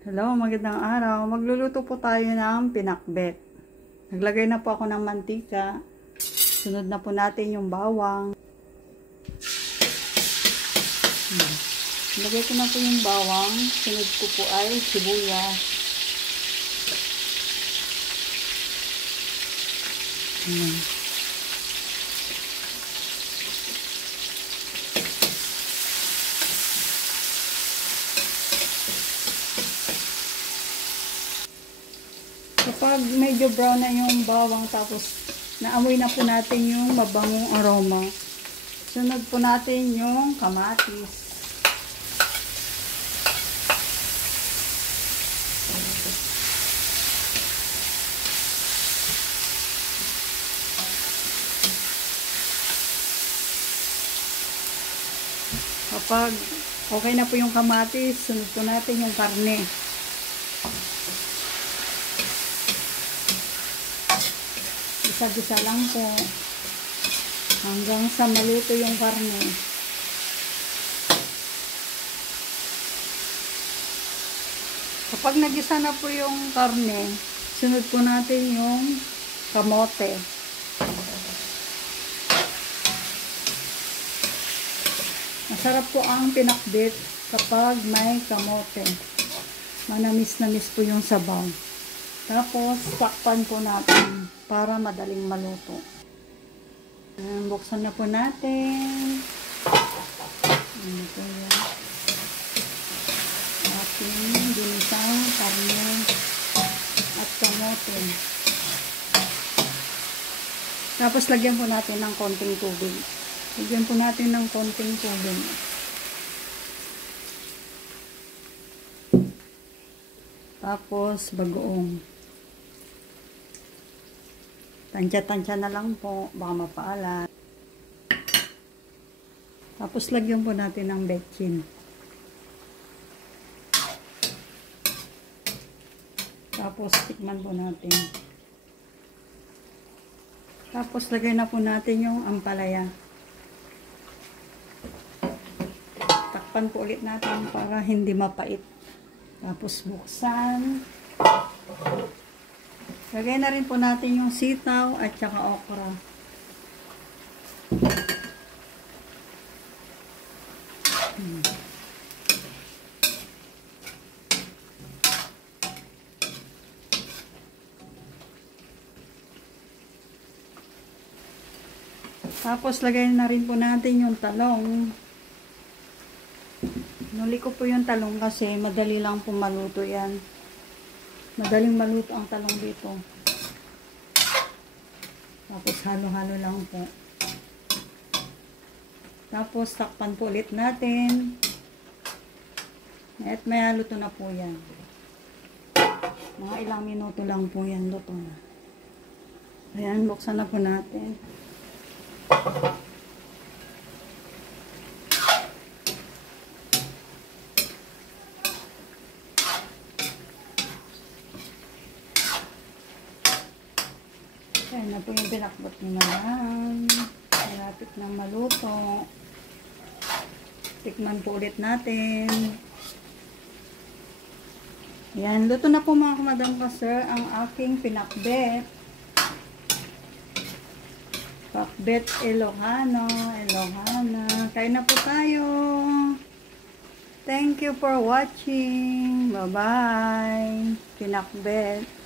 Hello, magandang araw. Magluluto po tayo ng pinakbet. Naglagay na po ako ng mantika. Sunod na po natin yung bawang. Lagay ko na po yung bawang. Sunod ko po ay sibuyas. Kapag medyo brown na yung bawang, tapos naamoy na po natin yung mabangong aroma, sunod po natin yung kamatis. Kapag okay na po yung kamatis, sunod po natin yung karne. Isa-isa lang po hanggang sa maluto yung karne. Kapag nagisa na po yung karne, sunod po natin yung kamote. Masarap po ang pinakbet kapag may kamote. Manamis-namis po yung sabaw. Tapos, takpan po natin para madaling maluto. Buksan na po natin. Ito yan. Ating ginisang karne at kamote. Tapos, lagyan po natin ng konting tubig. Lagyan po natin ng konting tubig. Tapos, bagoong. Tansya-tansya na lang po, baka mapaalat. Tapos lagyan po natin ng betchin. Tapos tikman po natin. Tapos lagay na po natin yung ampalaya. Takpan po ulit natin para hindi mapait. Tapos buksan. Lagay na rin po natin yung sitaw at saka okra. Tapos lagay na rin po natin yung talong. Nuli ko po yung talong kasi madali lang po maluto yan. Madaling maluto ang talong dito. Tapos halo-halo lang po. Tapos takpan po ulit natin. At may luto na po yan. Mga ilang minuto lang po yan luto na. Ayan, buksan na po natin. Ayan na po yung pinakbot nyo naman. Malapit na maluto. Tikman po ulit natin. Ayan, luto na po mga kamadam ka sir ang aking pinakbet. Pakbet Ilocano. Kain na po tayo. Thank you for watching. Bye-bye. Pinakbet.